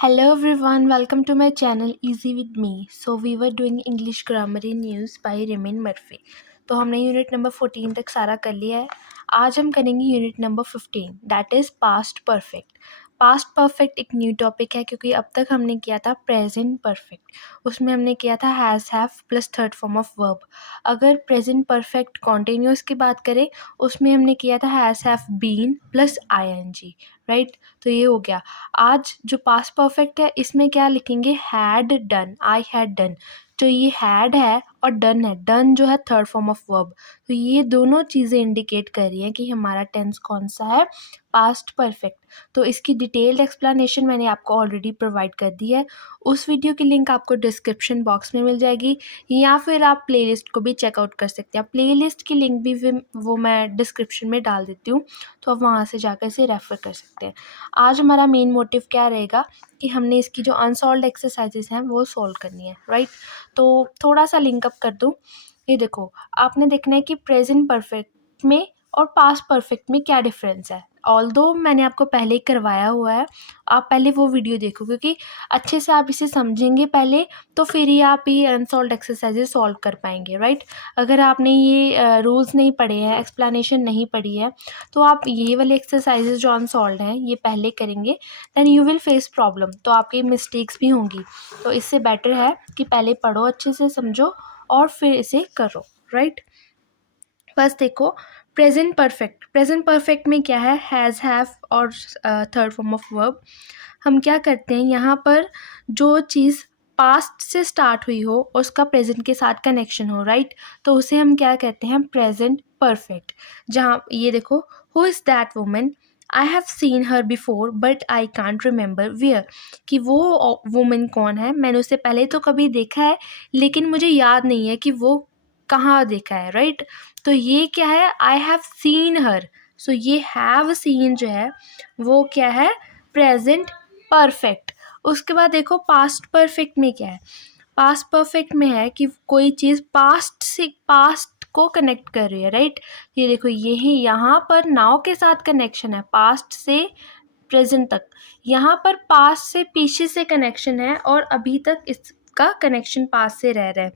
Hello everyone, welcome to my channel Easy with me. So we were doing English grammar in use by Raymond Murphy. तो हमने unit number 14 तक सारा कर लिया है. आज हम करेंगे unit number 15 that is past perfect. Past perfect एक न्यू टॉपिक है क्योंकि अब तक हमने किया था प्रेजेंट परफेक्ट. उसमें हमने किया था has have plus third form of verb. अगर प्रेजेंट परफेक्ट कॉन्टिन्यूस की बात करें उसमें हमने किया था has have been plus ING. Right, तो ये हो गया. आज जो पास्ट परफेक्ट है इसमें क्या लिखेंगे, had done, I had done. तो ये हैड है और डन है. डन जो है थर्ड फॉर्म ऑफ वर्ब. तो ये दोनों चीज़ें इंडिकेट कर रही हैं कि हमारा टेंस कौन सा है, पास्ट परफेक्ट. तो इसकी डिटेल्ड एक्सप्लेनेशन मैंने आपको ऑलरेडी प्रोवाइड कर दी है. उस वीडियो की लिंक आपको डिस्क्रिप्शन बॉक्स में मिल जाएगी या फिर आप प्लेलिस्ट को भी चेकआउट कर सकते हैं. प्लेलिस्ट की लिंक भी वो मैं डिस्क्रिप्शन में डाल देती हूँ, तो आप वहाँ से जाकर इसे रेफ़र कर सकते हैं. आज हमारा मेन मोटिव क्या रहेगा कि हमने इसकी जो अनसॉल्व्ड एक्सरसाइजेस हैं वो सॉल्व करनी है. राइट, तो थोड़ा सा लिंकअप कर दूँ. ये देखो, आपने देखना है कि प्रेजेंट परफेक्ट में और पास्ट परफेक्ट में क्या डिफरेंस है. ऑल्दो मैंने आपको पहले ही करवाया हुआ है, आप पहले वो वीडियो देखो क्योंकि अच्छे से आप इसे समझेंगे पहले, तो फिर ही आप ये अनसॉल्व्ड एक्सरसाइजेस सॉल्व कर पाएंगे. राइट, अगर आपने ये रूल्स नहीं पढ़े हैं, एक्सप्लेनेशन नहीं पढ़ी है, तो आप ये वाले एक्सरसाइजेस जो अनसॉल्व्ड हैं ये पहले करेंगे, then you will face problem. तो आपकी मिस्टेक्स भी होंगी. तो इससे बेटर है कि पहले पढ़ो, अच्छे से समझो और फिर इसे करो. राइट, बस देखो, प्रेजेंट परफेक्ट में क्या है, हैज़ हैव और थर्ड फॉर्म ऑफ वर्ब. हम क्या करते हैं यहाँ पर, जो चीज़ पास्ट से स्टार्ट हुई हो और उसका प्रेजेंट के साथ कनेक्शन हो, राइट, तो उसे हम क्या कहते हैं, प्रेजेंट परफेक्ट. जहाँ ये देखो, who is that woman, I have seen her before but I can't remember where. कि वो वुमन कौन है, मैंने उसे पहले तो कभी देखा है लेकिन मुझे याद नहीं है कि वो कहाँ देखा है. राइट, तो ये क्या है, आई हैव सीन हर. सो ये हैव सीन जो है वो क्या है, प्रेजेंट परफेक्ट. उसके बाद देखो पास्ट परफेक्ट में क्या है, पास्ट परफेक्ट में है कि कोई चीज़ पास्ट से पास्ट को कनेक्ट कर रही है. राइट, ये देखो, यही यहाँ पर नाउ के साथ कनेक्शन है, पास्ट से प्रेजेंट तक. यहाँ पर पास्ट से पीछे से कनेक्शन है और अभी तक इसका कनेक्शन पास्ट से रह रहा है.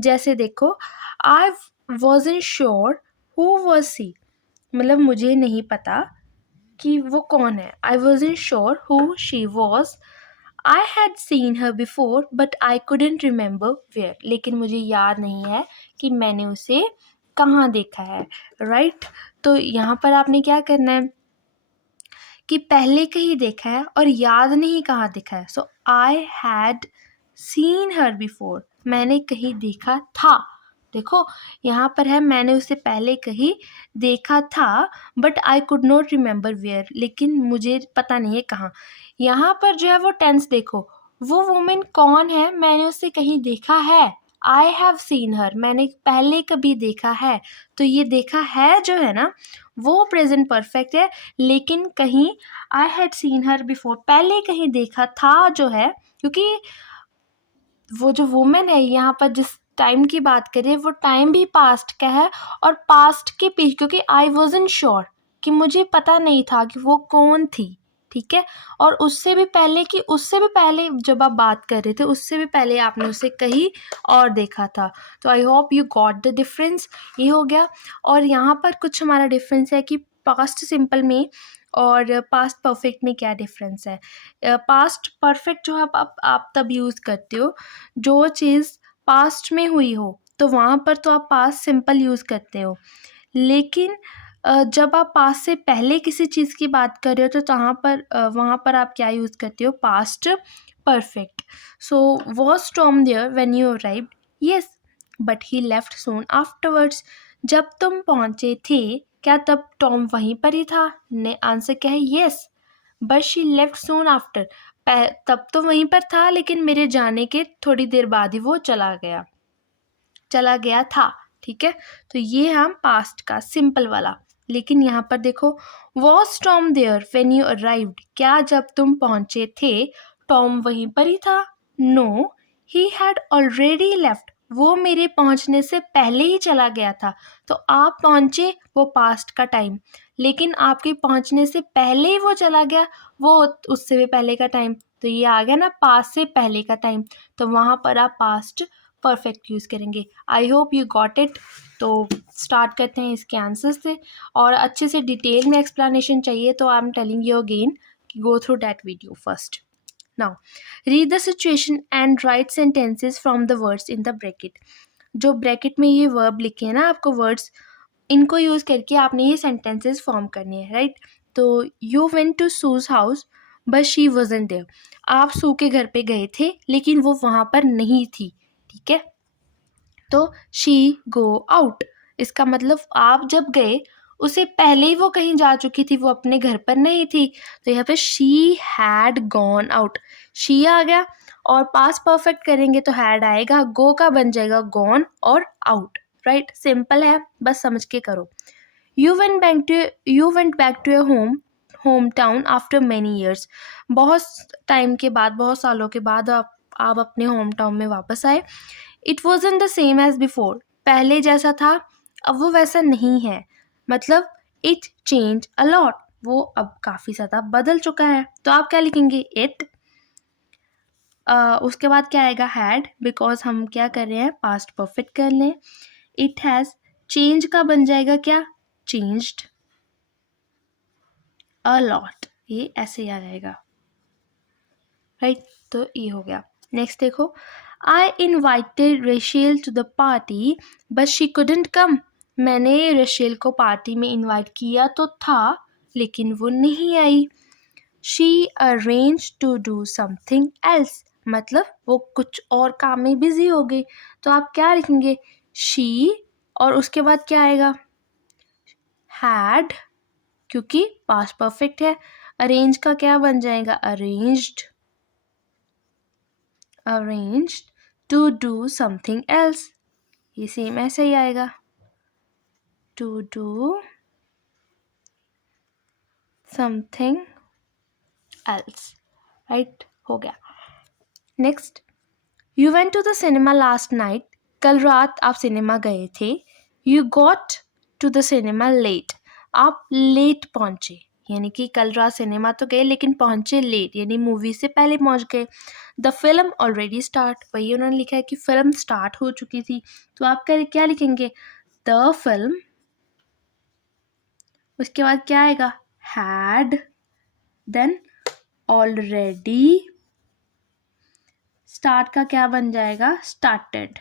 जैसे देखो, I wasn't sure who was she, मतलब मुझे नहीं पता कि वो कौन है. I wasn't sure who she was. I had seen her before but I couldn't remember where, लेकिन मुझे याद नहीं है कि मैंने उसे कहाँ देखा है. राइट, तो यहाँ पर आपने क्या करना है कि पहले कहीं देखा है और याद नहीं कहाँ देखा है. So I had seen her before, मैंने कहीं देखा था. देखो, यहाँ पर है मैंने उसे पहले कहीं देखा था but I could not remember where, लेकिन मुझे पता नहीं है कहाँ. यहाँ पर जो है वो टेंस देखो, वो वुमेन कौन है, मैंने उसे कहीं देखा है. आई हैव सीन हर, मैंने पहले कभी देखा है. तो ये देखा है जो है ना वो प्रेजेंट परफेक्ट है, लेकिन कहीं आई हैड सीन हर बिफोर, पहले कहीं देखा था जो है, क्योंकि वो जो वुमेन है यहाँ पर जिस टाइम की बात करें वो टाइम भी पास्ट का है और पास्ट के पीछे, क्योंकि आई वॉजंट श्योर कि मुझे पता नहीं था कि वो कौन थी. ठीक है, और उससे भी पहले कि उससे भी पहले जब आप बात कर रहे थे उससे भी पहले आपने उसे कहीं और देखा था. तो आई hope you got the difference. ये हो गया. और यहाँ पर कुछ हमारा डिफरेंस है कि पास्ट सिंपल में और पास्ट परफेक्ट में क्या डिफरेंस है. पास्ट परफेक्ट जो है आप तब यूज़ करते हो जो चीज़ पास्ट में हुई हो, तो वहाँ पर तो आप पास्ट सिंपल यूज़ करते हो. लेकिन जब आप पास्ट से पहले किसी चीज़ की बात कर रहे हो तो वहाँ पर आप क्या यूज़ करते हो, past perfect. So was Tom there when you arrived, yes but he left soon afterwards. जब तुम पहुँचे थे क्या तब टॉम वहीं पर ही था, ने आंसर क्या है, yes but she left soon after. तब तो वहीं पर था लेकिन मेरे जाने के थोड़ी देर बाद ही वो चला गया था. ठीक है, तो ये हम पास्ट का सिंपल वाला. लेकिन यहाँ पर देखो, was Tom there when you arrived, क्या जब तुम पहुंचे थे टॉम वहीं पर ही था, no he had already left, वो मेरे पहुंचने से पहले ही चला गया था। तो आप पहुंचे वो पास्ट का टाइम, लेकिन आपके पहुंचने से पहले ही वो चला गया वो उससे भी पहले का टाइम। तो ये आ गया ना पास्ट से पहले का टाइम, तो वहाँ पर आप पास्ट परफेक्ट यूज़ करेंगे। आई होप यू गॉट इट। तो स्टार्ट करते हैं इसके आंसर से, और अच्छे से डिटेल में एक्सप्लेनेशन चाहिए तो I am telling you again कि go through that video first. Now, read the situation and write sentences from the words in the bracket. जो ब्रैकेट में ये वर्ब लिखे हैं ना आपको वर्ड्स, इनको यूज़ करके आपने ये सेंटेंसेस फॉर्म करने हैं, राइट। तो you went to Sue's house but she wasn't there. आप सू के घर पे गए थे लेकिन वो वहाँ पर नहीं थी, ठीक है। तो शी गो आउट, इसका मतलब आप जब गए उससे पहले ही वो कहीं जा चुकी थी, वो अपने घर पर नहीं थी। तो यहाँ पे she had gone out, she आ गया, और पास्ट परफेक्ट करेंगे तो हैड आएगा, गो का बन जाएगा गॉन और आउट, राइट। सिंपल है, बस समझ के करो। You went back to your home town after many years. बहुत टाइम के बाद, बहुत सालों के बाद आप अपने होम टाउन में वापस आए। It wasn't the same as before, पहले जैसा था अब वो वैसा नहीं है, मतलब इट चेंज अ लॉट, वो अब काफ़ी ज़्यादा बदल चुका है। तो आप क्या लिखेंगे, इट। उसके बाद क्या आएगा, हैड, बिकॉज हम क्या कर रहे हैं, पास्ट परफेक्ट कर लें। इट हैज़, चेंज का बन जाएगा क्या, चेंज्ड अ लॉट, ये ऐसे आ जाएगा, राइट। तो ये हो गया। नेक्स्ट देखो, I invited Rachel to the party but she couldn't come. मैंने रेशेल को पार्टी में इनवाइट किया तो था लेकिन वो नहीं आई। She arrange to do something else, मतलब वो कुछ और काम में बिजी हो गई। तो आप क्या लिखेंगे, शी, और उसके बाद क्या आएगा, हैड, क्योंकि पास्ट परफेक्ट है। अरेंज का क्या बन जाएगा, arranged to do something else, ये सेम ऐसे ही आएगा, to do something else, right, हो गया। Next, you went to the cinema last night, कल रात आप सिनेमा गए थे। You got to the cinema late, आप लेट पहुंचे, यानी कि कल रात सिनेमा तो गए लेकिन पहुंचे लेट, यानी मूवी से पहले पहुंच गए। द फिल्म ऑलरेडी स्टार्ट, वही उन्होंने लिखा है कि फिल्म स्टार्ट हो चुकी थी। तो आप क्या लिखेंगे, द फिल्म, उसके बाद क्या आएगा, हैड, देन ऑलरेडी, स्टार्ट का क्या बन जाएगा, started.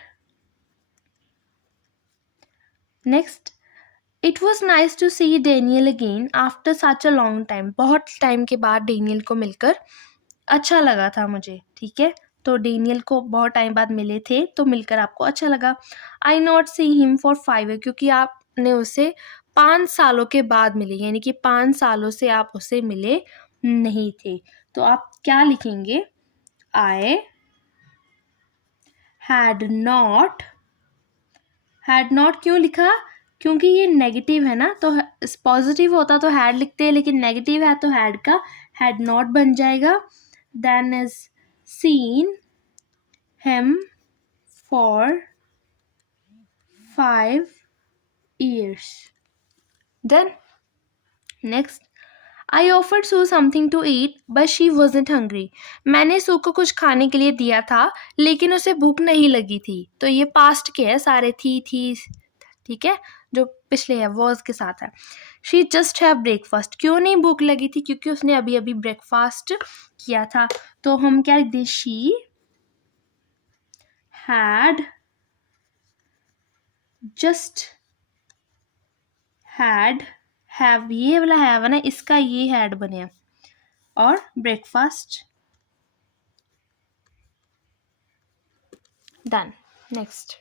Next, it was nice to see Daniel again after such a long time, बहुत टाइम के बाद डेनियल को मिलकर अच्छा लगा था मुझे, ठीक है। तो डेनियल को बहुत टाइम बाद मिले थे तो मिलकर आपको अच्छा लगा। I not see him for 5 year, क्योंकि आपने उसे 5 सालों के बाद मिले, यानी कि 5 सालों से आप उसे मिले नहीं थे। तो आप क्या लिखेंगे, I had not, had not क्यों लिखा, क्योंकि ये नेगेटिव है ना, तो पॉजिटिव होता तो हैड लिखते हैं, लेकिन नेगेटिव है तो हैड का हैड नॉट बन जाएगा। Then is seen him for 5 years. Then next, I offered Sue something to eat but she wasn't hungry. मैंने सू को कुछ खाने के लिए दिया था लेकिन उसे भूख नहीं लगी थी। तो ये पास्ट के है सारे, थी, ठीक है, जो पिछले है वॉज के साथ है। शी जस्ट हैव ब्रेकफास्ट, क्यों नहीं भूख लगी थी, क्योंकि उसने अभी अभी ब्रेकफास्ट किया था। तो हम क्या लिखते, she had just had, have, ये वाला हैव है ना, इसका ये हैड बने, और breakfast, done. Next,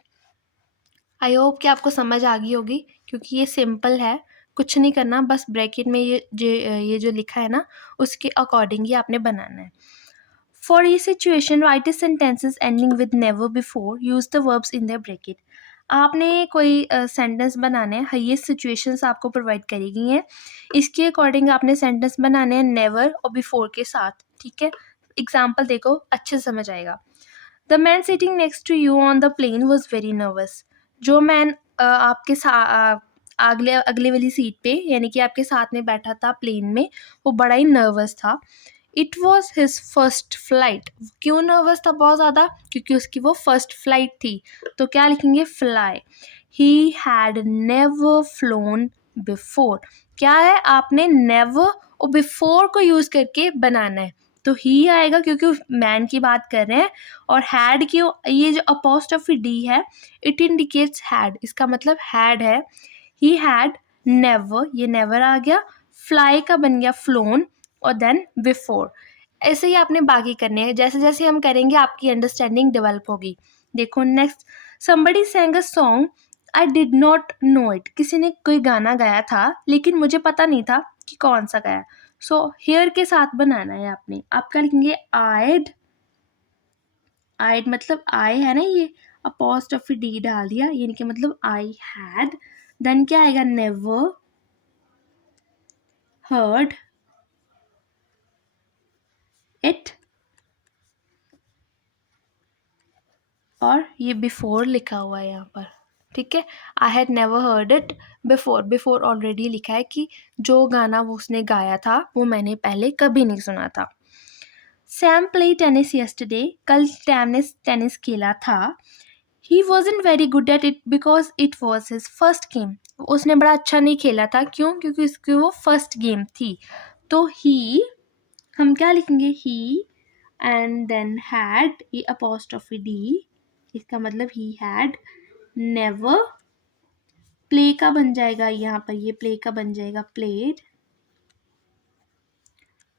I hope कि आपको समझ आ गई होगी, क्योंकि ये सिंपल है, कुछ नहीं करना, बस ब्रैकेट में ये जो लिखा है ना उसके अकॉर्डिंग ही आपने बनाना है। फॉर ये situation right sentences ending with never before, use the verbs in the bracket. आपने कोई सेंटेंस बनाने हैं, ये सिचुएशंस आपको प्रोवाइड करी गई हैं, इसके अकॉर्डिंग आपने सेंटेंस बनाने हैं नेवर और बिफोर के साथ, ठीक है। एग्जाम्पल देखो, अच्छे से समझ आएगा। The man sitting next to you on the plane was very nervous. जो मैन आपके अगले अगले वाली सीट पे यानी कि आपके साथ में बैठा था प्लेन में, वो बड़ा ही नर्वस था. It was his first flight. क्यों नर्वस था बहुत ज़्यादा? क्योंकि उसकी वो फर्स्ट फ्लाइट थी. तो क्या लिखेंगे? Fly. He had never phloem before. क्या है? आपने नेवर और बिफोर को यूज़ करके बनाना है. तो ही आएगा क्योंकि मैन की बात कर रहे हैं. और हैड की ये जो अपोस्ट्रोफी डी है, इट इंडिकेट्स हैड. इसका मतलब हैड है. ही हैड नेवर, ये नेवर आ गया. फ्लाई का बन गया फ्लोन और देन बिफोर. ऐसे ही आपने बाकी करने हैं. जैसे जैसे हम करेंगे आपकी अंडरस्टैंडिंग डेवलप होगी. देखो next, somebody sang a song I did not know it. किसी ने कोई गाना गाया था लेकिन मुझे पता नहीं था कि कौन सा गाया. सो हेयर के साथ बनाना है आपने. आप क्या लिखेंगे? आइड. आइड मतलब आई है ना, ये अपोस्ट्रोफी डी डाल दिया, यानी कि मतलब आई हैड. देन क्या आएगा? Never heard it. और ये बिफोर लिखा हुआ है यहाँ पर. ठीक है. I had never heard it before. Before already लिखा है कि जो गाना वो उसने गाया था वो मैंने पहले कभी नहीं सुना था. Sam play tennis yesterday. कल सैम ने टेनिस खेला था. He wasn't very good at it because it was his first game. उसने बड़ा अच्छा नहीं खेला था. क्यों? क्योंकि उसकी वो फर्स्ट गेम थी. तो ही, हम क्या लिखेंगे? ही एंड देन हैड, ये अपोस्ट्रोफी डी, इसका मतलब ही हैड नेवर. प्ले का बन जाएगा यहाँ पर, ये प्ले का बन जाएगा प्लेड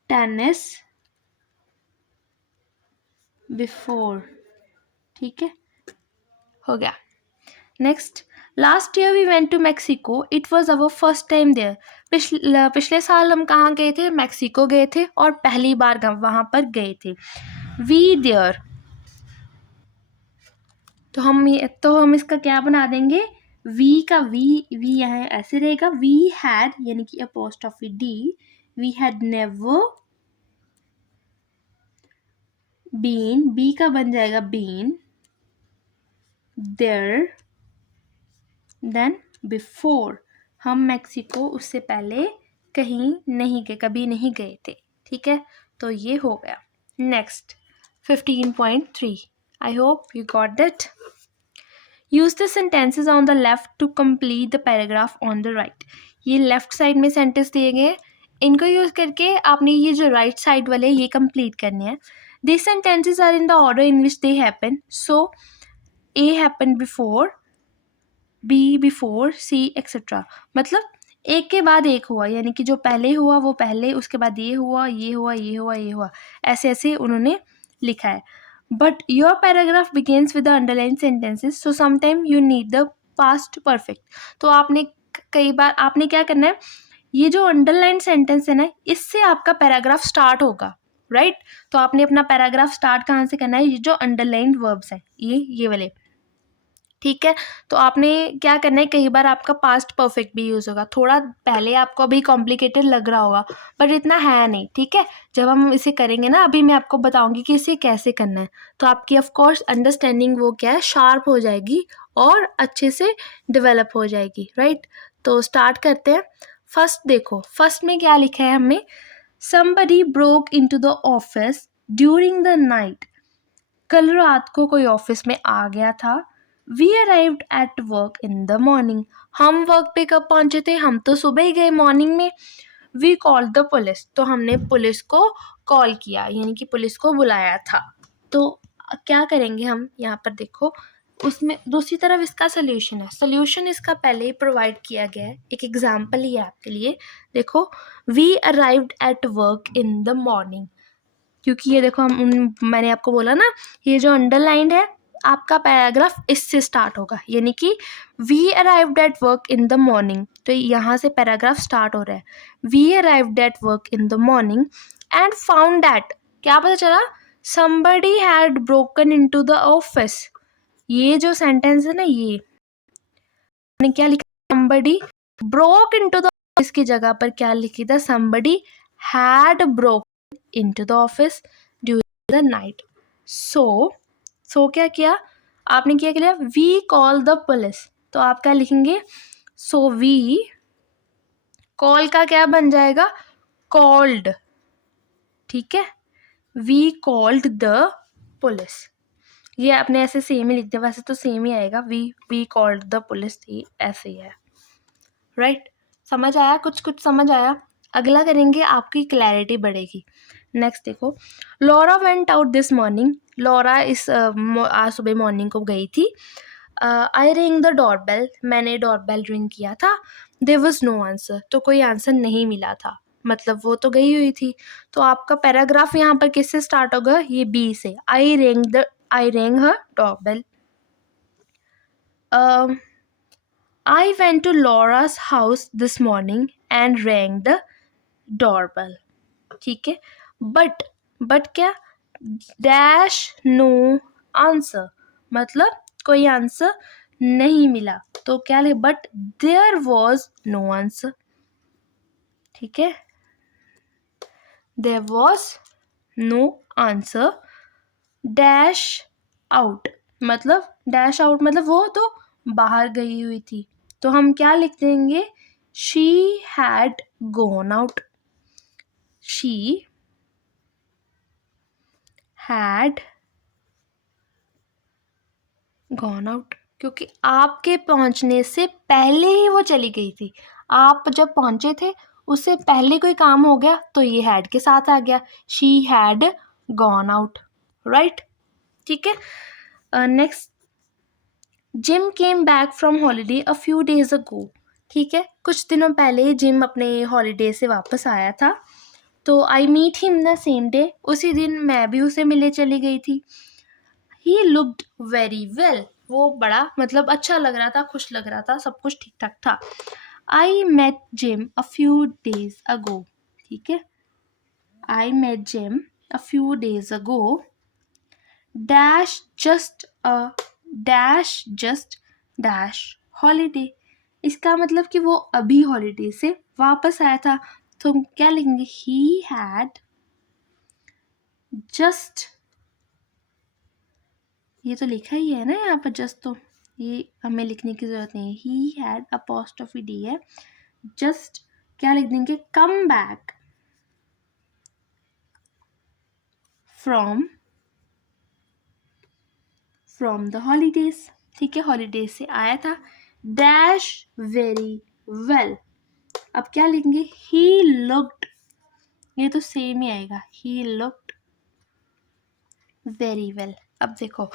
टेनिस बिफोर. ठीक है, हो गया. Next, last year we went to Mexico. It was our first time there. पिछले साल हम कहाँ गए थे? मैक्सिको गए थे और पहली बार वहाँ पर गए थे. वी देयर, तो हम इसका क्या बना देंगे? वी का वी यहाँ ऐसे रहेगा. वी हैड यानी कि apostrophe D. We had never been. B का बन जाएगा बीन देयर. देन बिफोर, हम मैक्सिको उससे पहले कहीं नहीं गए, कभी नहीं गए थे. ठीक है, तो ये हो गया. Next 15.3. I hope you got that. Use the sentences on the left to complete the paragraph on the right. ये लेफ्ट साइड में सेंटेंस दिए गए, इनको यूज करके आपने ये जो राइट साइड वाले ये कंप्लीट करने हैं. This sentences are in the order in which they happen. So A happen before, B before, C etcetera. मतलब एक के बाद एक हुआ, यानी कि जो पहले हुआ वो पहले, उसके बाद ये हुआ, ये हुआ, ये हुआ, ये हुआ, ऐसे ऐसे उन्होंने लिखा है. But your paragraph begins with the underline sentences, so sometime you need the past perfect. तो आपने कई बार आपने क्या करना है, ये जो अंडरलाइन सेंटेंस है ना, इससे आपका पैराग्राफ स्टार्ट होगा. राइट तो आपने अपना पैराग्राफ स्टार्ट कहाँ से करना है? ये जो अंडरलाइंड वर्ब्स हैं, ये वाले. ठीक है, तो आपने क्या करना है, कई बार आपका पास्ट परफेक्ट भी यूज़ होगा. थोड़ा पहले आपको अभी कॉम्प्लिकेटेड लग रहा होगा पर इतना है नहीं. ठीक है, जब हम इसे करेंगे ना, अभी मैं आपको बताऊंगी कि इसे कैसे करना है, तो आपकी ऑफ कोर्स अंडरस्टैंडिंग वो क्या है, शार्प हो जाएगी और अच्छे से डेवलप हो जाएगी. राइट, तो स्टार्ट करते हैं. फर्स्ट देखो, फर्स्ट में क्या लिखा है हमें? Somebody broke into the office during the night. कल रात को कोई ऑफिस में आ गया था. We arrived at work in the morning. हम वर्क पे कब पहुंचे थे? हम तो सुबह ही गए, मॉर्निंग में. We call the police. तो हमने पुलिस को कॉल किया, यानी कि पुलिस को बुलाया था. तो क्या करेंगे हम यहाँ पर? देखो उसमें दूसरी तरफ इसका सोल्यूशन है. सोल्यूशन इसका पहले ही प्रोवाइड किया गया है, एक एग्जाम्पल ही है आपके लिए. देखो, we arrived at work in the morning, क्योंकि ये देखो मैंने आपको बोला ना, ये जो अंडरलाइंड है आपका पैराग्राफ इससे स्टार्ट होगा, यानी कि we arrived at work in the morning. तो यहाँ से पैराग्राफ स्टार्ट हो रहा है. We arrived at work in the morning and found that, क्या पता चला? Somebody had broken into the office. ये जो सेंटेंस है ना, ये मैंने क्या लिखा? Somebody broke into the office की जगह पर क्या लिखी था? Somebody had broke into the office during the night. So so क्या किया आपने, क्या किया, वी कॉल द पुलिस। तो आप क्या लिखेंगे, सो वी, कॉल का क्या बन जाएगा, कॉल्ड, ठीक है, वी कॉल्ड द पुलिस। ये आपने ऐसे सेम ही लिख दिया, वैसे तो सेम ही आएगा, वी कॉल्ड द पुलिस, थी ऐसे ही है, राइट। समझ आया, कुछ कुछ समझ आया। अगला करेंगे, आपकी क्लैरिटी बढ़ेगी। नेक्स्ट देखो, Laura went out this morning. Laura इस आज सुबह मॉर्निंग को गई थी। आई रिंग द डोरबेल, मैंने डोरबेल रिंग किया था। देयर वाज नो आंसर, तो कोई आंसर नहीं मिला था, मतलब वो तो गई हुई थी। तो आपका पैराग्राफ यहाँ पर किससे स्टार्ट होगा, ये बी से, I ring her doorbell. I went to Laura's house this morning and rang the doorbell. ठीक है, बट क्या, डैश नो आंसर, मतलब कोई आंसर नहीं मिला, तो क्या लिखे, but there was no answer, ठीक है, there was no answer. Dash out, मतलब डैश आउट मतलब वो तो बाहर गई हुई थी, तो हम क्या लिख देंगे, she had gone out, she had gone out, क्योंकि आपके पहुंचने से पहले ही वो चली गई थी। आप जब पहुंचे थे उससे पहले कोई काम हो गया तो ये हैड के साथ आ गया, she had gone out, right, ठीक है। Next, gym came back from holiday a few days ago, ठीक है, कुछ दिनों पहले जिम अपने हॉलीडे से वापस आया था। तो I meet him the same day, उसी दिन मैं भी उसे मिले चली गई थी। ही लुक्ड वेरी वेल, वो बड़ा मतलब अच्छा लग रहा था, खुश लग रहा था, सब कुछ ठीक ठाक था। I met Jim a few days ago, ठीक है, I met Jim a few days ago, dash just a dash just dash holiday, इसका मतलब कि वो अभी हॉलीडे से वापस आया था। तो हम क्या लिखेंगे, ही हैड जस्ट, ये तो लिखा ही है ना यहाँ पर जस्ट, तो ये हमें लिखने की जरूरत नहीं है, ही हैड अपॉस्ट्रोफी डी है, जस्ट क्या लिख देंगे, कम बैक फ्रॉम द हॉलीडेज, ठीक है, हॉलीडेज से आया था। डैश वेरी वेल, अब क्या लिखेंगे, ही लुक्ड, ये तो सेम ही आएगा, ही लुक्ड वेरी वेल। अब देखो,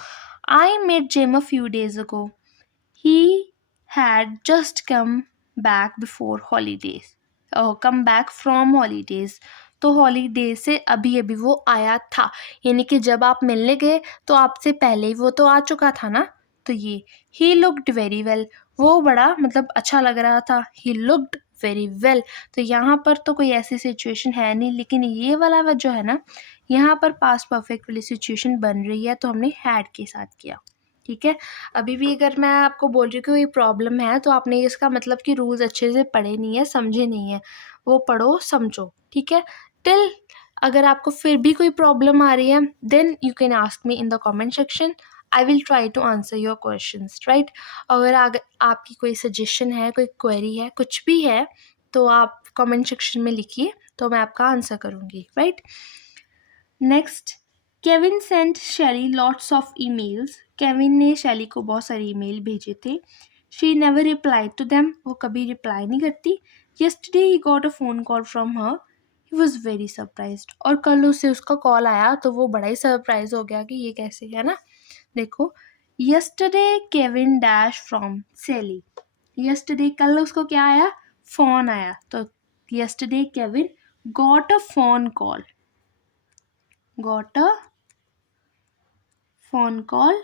I met Jim a few days ago, he had just come back before holidays, come back from holidays, तो हॉलीडेज से अभी अभी वो आया था, यानी कि जब आप मिलने गए तो आपसे पहले ही वो तो आ चुका था ना। तो ये ही लुक्ड वेरी वेल, वो बड़ा मतलब अच्छा लग रहा था, ही लुक्ड वेरी वेल। तो यहाँ पर तो कोई ऐसी सिचुएशन है नहीं, लेकिन ये वाला जो है ना, यहाँ पर पास्ट परफेक्ट वाली सिचुएशन बन रही है, तो हमने हैड के साथ किया, ठीक है। अभी भी अगर मैं आपको बोल रही हूँ कि कोई प्रॉब्लम है, तो आपने इसका मतलब कि रूल्स अच्छे से पढ़े नहीं है, समझे नहीं है, वो पढ़ो समझो, ठीक है। टिल अगर आपको फिर भी कोई प्रॉब्लम आ रही है, then you can ask me in the comment section, I will try to answer your questions, right. अगर आपकी कोई सजेशन है, कोई क्वेरी है, कुछ भी है, तो आप कमेंट सेक्शन में लिखिए, तो मैं आपका आंसर करूँगी, right. Next, Kevin sent Shelly lots of emails, Kevin ने शैली को बहुत सारे ईमेल भेजे थे। She never replied to them, वो कभी रिप्लाई नहीं करती। Yesterday he got a phone call from her, he was very surprised, और कल उसे उसका कॉल आया तो वो बड़ा ही सरप्राइज हो गया कि ये कैसे है ना। देखो, yesterday Kevin dash from Sally, yesterday कल उसको क्या आया, फोन आया, तो yesterday Kevin got a phone call, got a phone call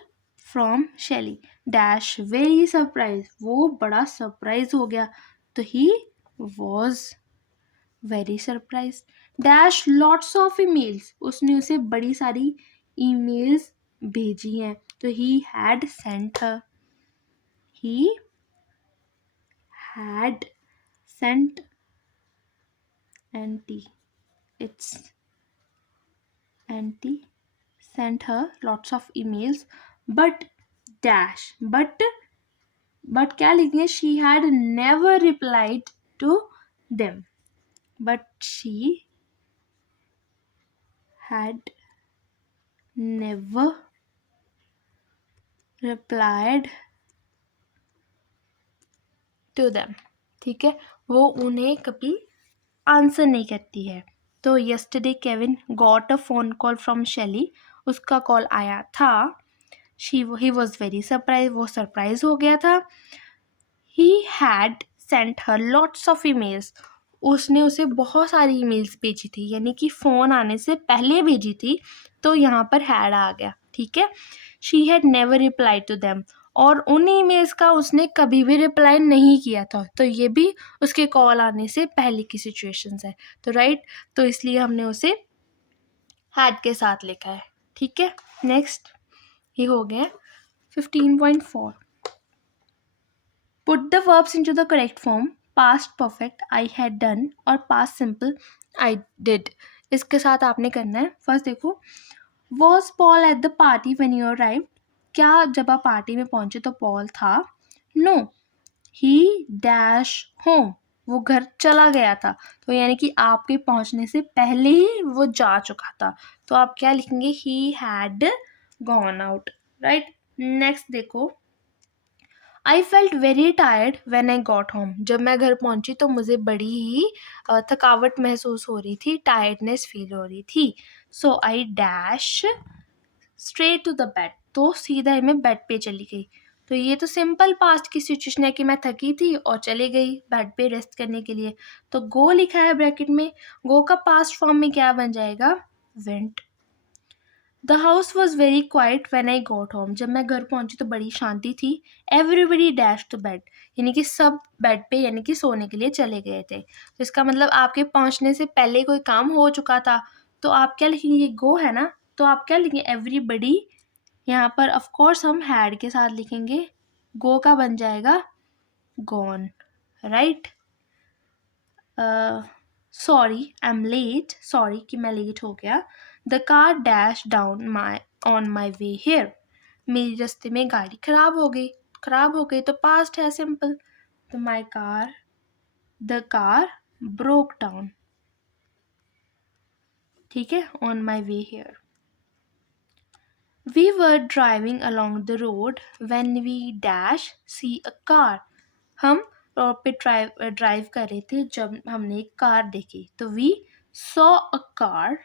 from Shelly, dash very surprised, वो बड़ा सरप्राइज हो गया, तो he was very surprised। dash lots of emails, उसने उसे बड़ी सारी emails भेजी हैं, तो he had sent her, he had sent, nt, it's nt sent her lots of emails, but but क्या लिखेंगे, she had never replied to them, but she had never replied to them. ठीक है, वो उन्हें कभी आंसर नहीं करती है. तो yesterday Kevin got a phone call from Shelly. उसका कॉल आया था. he was very surprised. वो सरप्राइज हो गया था. he had sent her lots of emails. उसने उसे बहुत सारी ईमेल्स भेजी थी, यानी कि फ़ोन आने से पहले भेजी थी, तो यहाँ पर हैड आ गया. ठीक है. she had never replied to them. और उन ईमेल्स का उसने कभी भी रिप्लाई नहीं किया था, तो ये भी उसके कॉल आने से पहले की सिचुएशंस है. तो राइट, तो इसलिए हमने उसे हैड के साथ लिखा है. ठीक है. नेक्स्ट ये हो गया 15.4. Put the verbs into the correct form. Past perfect I had done और past simple I did. इसके साथ आपने करना है. फर्स्ट देखो, Was Paul at the party when you arrived? क्या जब आप पार्टी में पहुंचे तो पॉल था? No, he dash home. वो घर चला गया था. तो यानी कि आपके पहुंचने से पहले ही वो जा चुका था. तो आप क्या लिखेंगे? He had gone out. Right? Next देखो, I felt very tired when I got home. जब मैं घर पहुंची तो मुझे बड़ी ही थकावट महसूस हो रही थी, टायर्डनेस फील हो रही थी. So I dash straight to the bed. तो सीधा ही मैं बेड पे चली गई. तो ये तो सिंपल पास्ट की सिचुएशन है कि मैं थकी थी और चली गई बेड पे रेस्ट करने के लिए. तो गो लिखा है ब्रैकेट में. गो का पास्ट फॉर्म में क्या बन जाएगा? Went. The house was very quite when I got home. जब मैं घर पहुंची तो बड़ी शांति थी. एवरीबडी डैश टू बेड, यानी कि सब बेड पे यानी कि सोने के लिए चले गए थे. तो इसका मतलब आपके पहुंचने से पहले कोई काम हो चुका था. तो आप क्या लिखेंगे? गो है ना, तो आप क्या लिखेंगे? एवरीबडी. यहाँ पर ऑफ कोर्स हम हैड के साथ लिखेंगे. गो का बन जाएगा gone. Right. Sorry I am late. Sorry कि मैं लेट हो गया. The car dash down on my way here. मेरी रास्ते में गाड़ी खराब हो गई तो पास्ट है सिंपल. तो my car, the car broke down. ठीक है. On my way here. We were driving along the road when we dash see a car. हम रोड पे ड्राइव कर रहे थे जब हमने एक कार देखी. तो we saw a car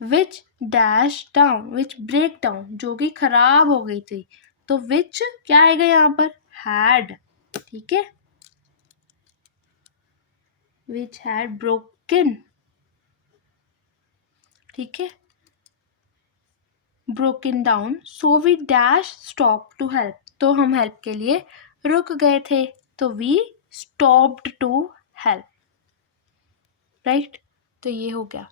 which dash down, which break down, जो कि खराब हो गई थी. तो विच क्या आएगा यहाँ पर? हैड. ठीक है. Which had broken. ठीक है. Broken down. So we dash stop to help. तो हम हेल्प के लिए रुक गए थे. तो we stopped to help. Right. तो ये हो गया.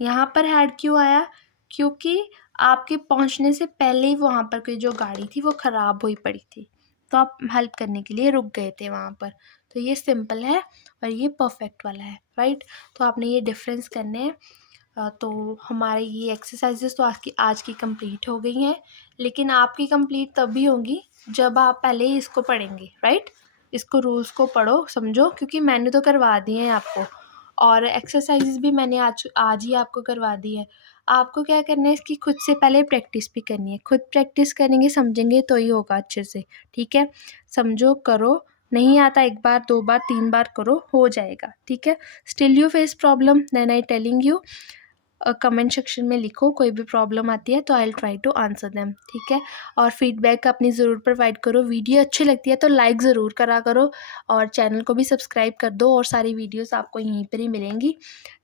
यहाँ पर हैड क्यों आया? क्योंकि आपके पहुँचने से पहले ही वहाँ पर कोई जो गाड़ी थी वो ख़राब हुई पड़ी थी, तो आप हेल्प करने के लिए रुक गए थे वहाँ पर. तो ये सिंपल है और ये परफेक्ट वाला है. राइट. तो आपने ये डिफरेंस करने हैं. तो हमारे ये एक्सरसाइजेस तो आज की कंप्लीट हो गई हैं, लेकिन आपकी कंप्लीट तभी होंगी जब आप पहले ही इसको पढ़ेंगे. राइट. इसको रूल्स को पढ़ो, समझो, क्योंकि मैंने तो करवा दिए हैं आपको, और एक्सरसाइजेस भी मैंने आज ही आपको करवा दी है. आपको क्या करना है, इसकी खुद से पहले प्रैक्टिस भी करनी है. खुद प्रैक्टिस करेंगे, समझेंगे तो ही होगा अच्छे से. ठीक है. समझो, करो. नहीं आता 1 बार 2 बार 3 बार करो, हो जाएगा. ठीक है. Still you face problem, then I telling you, comment section में लिखो. कोई भी प्रॉब्लम आती है तो I will try to answer them. ठीक है. और फीडबैक अपनी ज़रूर प्रोवाइड करो. वीडियो अच्छी लगती है तो लाइक ज़रूर करा करो, और चैनल को भी सब्सक्राइब कर दो, और सारी वीडियोस आपको यहीं पर ही मिलेंगी.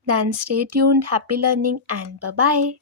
Then stay tuned. Happy learning and bye bye.